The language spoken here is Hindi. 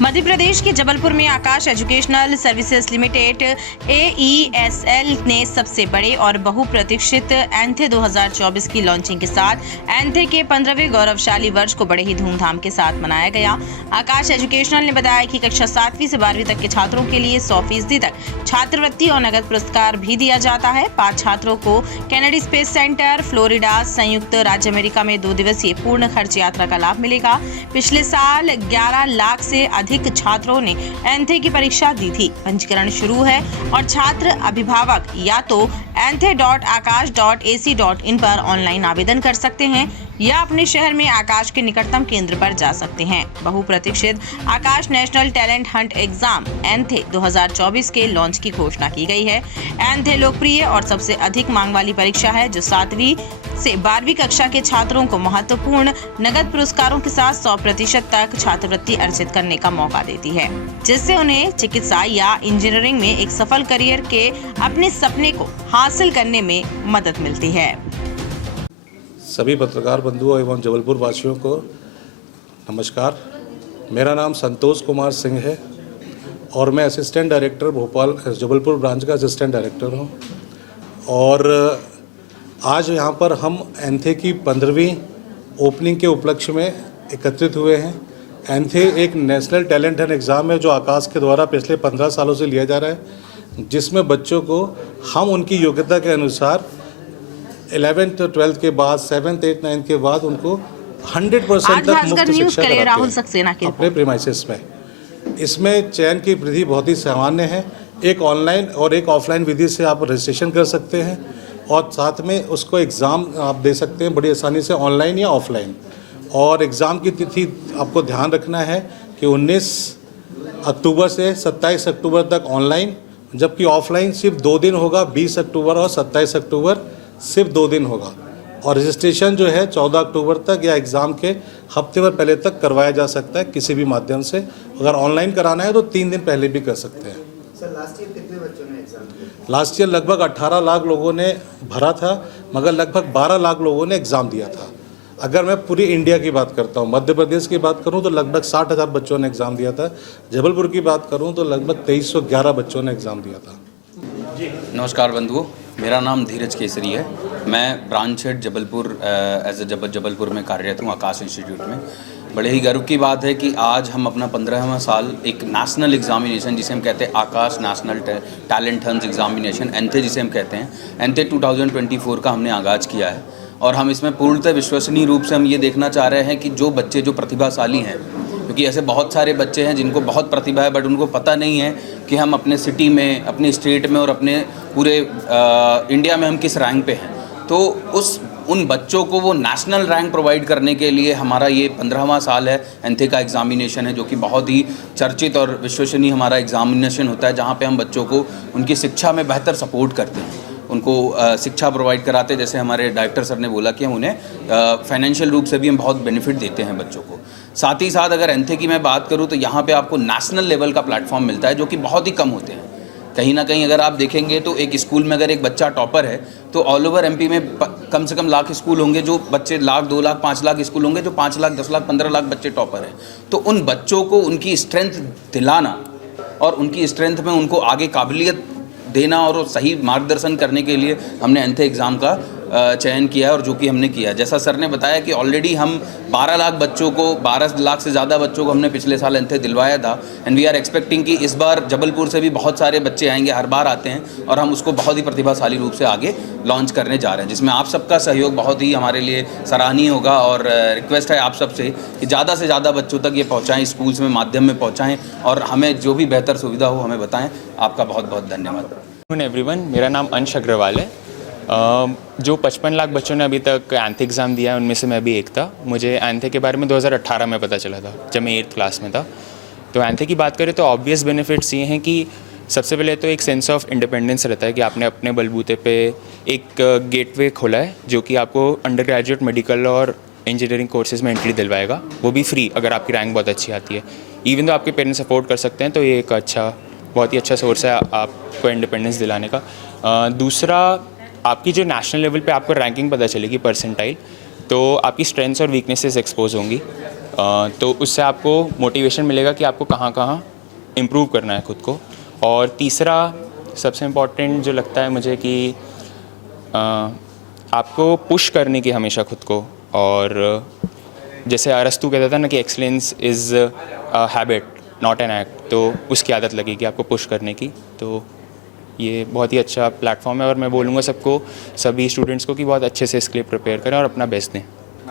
मध्य प्रदेश के जबलपुर में आकाश एजुकेशनल सर्विसेज लिमिटेड AESL ने सबसे बड़े और बहुप्रतीक्षित एंथे 2024 की लॉन्चिंग के साथ एंथे के 15वें गौरवशाली वर्ष को बड़े ही धूमधाम के साथ मनाया गया। आकाश एजुकेशनल ने बताया कि कक्षा 7वीं से 12वीं तक के छात्रों के लिए 100% तक छात्रवृत्ति और नगद पुरस्कार भी दिया जाता है। 5 छात्रों को कैनेडी स्पेस सेंटर, फ्लोरिडा, संयुक्त राज्य अमेरिका में 2 दिवसीय पूर्ण खर्च यात्रा का लाभ मिलेगा। पिछले साल 11 लाख से अधिक छात्रों ने एंथे की परीक्षा दी थी। पंजीकरण शुरू है और छात्र अभिभावक या तो anthe.akash.ac.in पर ऑनलाइन आवेदन कर सकते हैं या अपने शहर में आकाश के निकटतम केंद्र पर जा सकते हैं। बहुप्रतीक्षित Aakash national talent hunt exam ANTHE 2024 के लॉन्च की घोषणा की गई है। एंथे लोकप्रिय और सबसे अधिक मांग वाली परीक्षा है जो 7वीं से 12वीं कक्षा के छात्रों को महत्वपूर्ण नगद पुरस्कारों के साथ 100% तक छात्रवृत्ति अर्जित करने का मौका देती है, जिससे उन्हें चिकित्सा या इंजीनियरिंग में एक सफल करियर के अपने सपने को हासिल करने में मदद मिलती है। सभी पत्रकार बंधुओं एवं जबलपुर वासियों को नमस्कार। मेरा नाम संतोष कुमार सिंह है और मैं assistant director Bhopal Jabalpur branch का असिस्टेंट डायरेक्टर हूं। और आज यहां पर हम एंथे की 15वीं ओपनिंग के उपलक्ष्य में एकत्रित हुए हैं। एंथे एक नेशनल टैलेंट हंट एग्ज़ाम है जो आकाश के द्वारा पिछले 15 सालों से लिया जा रहा है, जिसमें बच्चों को हम उनकी योग्यता के अनुसार 11th 12th के बाद 7th 8th 9th के बाद उनको 100% तक मुफ्त शिक्षा कराते हैं अपने प्रीमाइसेस में। इसमें चयन की विधि बहुत ही सामान्य है। एक ऑनलाइन और एक ऑफलाइन विधि से आप रजिस्ट्रेशन कर सकते हैं और साथ में उसको एग्ज़ाम आप दे सकते हैं बड़ी आसानी से, ऑनलाइन या ऑफलाइन। और एग्ज़ाम की तिथि आपको ध्यान रखना है कि 19 अक्टूबर से 27 अक्टूबर तक ऑनलाइन, जबकि ऑफलाइन सिर्फ 2 दिन होगा, 20 अक्टूबर और 27 अक्टूबर सिर्फ 2 दिन होगा। और रजिस्ट्रेशन जो है 14 अक्टूबर तक या एग्ज़ाम के हफ्ते भर पहले तक करवाया जा सकता है किसी भी माध्यम से। अगर ऑनलाइन कराना है तो 3 दिन पहले भी कर सकते हैं। सर, लास्ट ईयर कितने बच्चों ने एग्जाम दिया? लास्ट ईयर लगभग 18 लाख लोगों ने भरा था, मगर लगभग 12 लाख लोगों ने एग्ज़ाम दिया था। अगर मैं पूरी इंडिया की बात करता हूँ, मध्य प्रदेश की बात करूँ तो लगभग 60,000 बच्चों ने एग्ज़ाम दिया था। जबलपुर की बात करूँ तो लगभग 2311 बच्चों ने एग्ज़ाम दिया था। नमस्कार बंधुओं, मेरा नाम धीरज केसरी है। मैं ब्रांच हेड जबलपुर जबलपुर में कार्यरत हूँ आकाश इंस्टीट्यूट में। बड़े ही गर्व की बात है कि आज हम अपना 15वां साल एक नेशनल एग्जामिनेशन जिसे हम कहते हैं Aakash national talent hunt examination ANTHE जिसे हम कहते हैं, एंथे 2024 का हमने आगाज़ किया है। और हम इसमें पूर्णतः विश्वसनीय रूप से हम ये देखना चाह रहे हैं कि जो बच्चे जो प्रतिभाशाली हैं, क्योंकि ऐसे बहुत सारे बच्चे हैं जिनको बहुत प्रतिभा है बट उनको पता नहीं है कि हम अपने सिटी में, अपने स्टेट में और अपने पूरे इंडिया में हम किस रैंक पे हैं। तो उन बच्चों को वो नेशनल रैंक प्रोवाइड करने के लिए हमारा ये 15वां साल है एंथे का एग्जामिनेशन है, जो कि बहुत ही चर्चित और विश्वसनीय हमारा एग्जामिनेशन होता है, जहाँ पे हम बच्चों को उनकी शिक्षा में बेहतर सपोर्ट करते हैं, उनको शिक्षा प्रोवाइड कराते हैं। जैसे हमारे डायरेक्टर सर ने बोला कि हम उन्हें फाइनेंशियल रूप से भी हम बहुत बेनिफिट देते हैं बच्चों को। साथ ही साथ अगर एंथे की मैं बात करूं तो यहाँ पे आपको नेशनल लेवल का प्लेटफॉर्म मिलता है, जो कि बहुत ही कम होते हैं। कहीं ना कहीं अगर आप देखेंगे तो एक स्कूल में अगर एक बच्चा टॉपर है तो ऑल ओवर एमपी में कम से कम लाख स्कूल होंगे जो बच्चे, लाख 2 लाख 5 लाख स्कूल होंगे जो 5 लाख 10 लाख 15 लाख बच्चे टॉपर हैं। तो उन बच्चों को उनकी स्ट्रेंथ दिलाना और उनकी स्ट्रेंथ में उनको आगे काबिलियत देना और सही मार्गदर्शन करने के लिए हमने एंथे एग्ज़ाम का चयन किया है, और जो कि हमने किया। जैसा सर ने बताया कि ऑलरेडी हम 12 लाख बच्चों को, 12 लाख से ज़्यादा बच्चों को हमने पिछले साल एंथे दिलवाया था। एंड वी आर एक्सपेक्टिंग कि इस बार जबलपुर से भी बहुत सारे बच्चे आएंगे, हर बार आते हैं, और हम उसको बहुत ही प्रतिभाशाली रूप से आगे लॉन्च करने जा रहे हैं, जिसमें आप सबका सहयोग बहुत ही हमारे लिए सराहनीय होगा। और रिक्वेस्ट है आप सबसे कि ज़्यादा से ज़्यादा बच्चों तक ये पहुँचाएँ, स्कूल्स में माध्यम में पहुँचाएँ, और हमें जो भी बेहतर सुविधा हो हमें बताएँ। आपका बहुत बहुत धन्यवाद। एवरीवन, मेरा नाम अंश अग्रवाल है। जो 55 लाख बच्चों ने अभी तक एंथे एग्ज़ाम दिया है उनमें से मैं भी एक था। मुझे एंथे के बारे में 2018 में पता चला था, जब मैं 8th क्लास में था। तो एंथे की बात करें तो ऑब्वियस बेनिफिट्स ये हैं कि सबसे पहले तो एक सेंस ऑफ इंडिपेंडेंस रहता है कि आपने अपने बलबूते पे एक गेटवे खोला है जो कि आपको अंडर ग्रेजुएट मेडिकल और इंजीनियरिंग कोर्सेज़ में एंट्री दिलवाएगा, वो भी फ्री अगर आपकी रैंक बहुत अच्छी आती है। इवन तो आपके पेरेंट्स सपोर्ट कर सकते हैं, तो ये एक बहुत ही अच्छा सोर्स है आपको इंडिपेंडेंस दिलाने का। दूसरा, आपकी जो नेशनल लेवल पे आपको रैंकिंग पता चलेगी परसेंटाइल, तो आपकी स्ट्रेंथ्स और वीकनेसेस एक्सपोज होंगी। तो उससे आपको मोटिवेशन मिलेगा कि आपको कहाँ कहाँ इम्प्रूव करना है खुद को। और तीसरा सबसे इम्पॉर्टेंट जो लगता है मुझे कि आपको पुश करने की हमेशा खुद को। और जैसे अरस्तु कहता था ना कि excellence is a habit not an act, तो उसकी आदत लगेगी आपको पुश करने की। तो ये बहुत ही अच्छा प्लेटफॉर्म है और मैं बोलूँगा सबको, सभी स्टूडेंट्स को कि बहुत अच्छे से इसके लिए प्रिपेयर करें और अपना बेस्ट दें।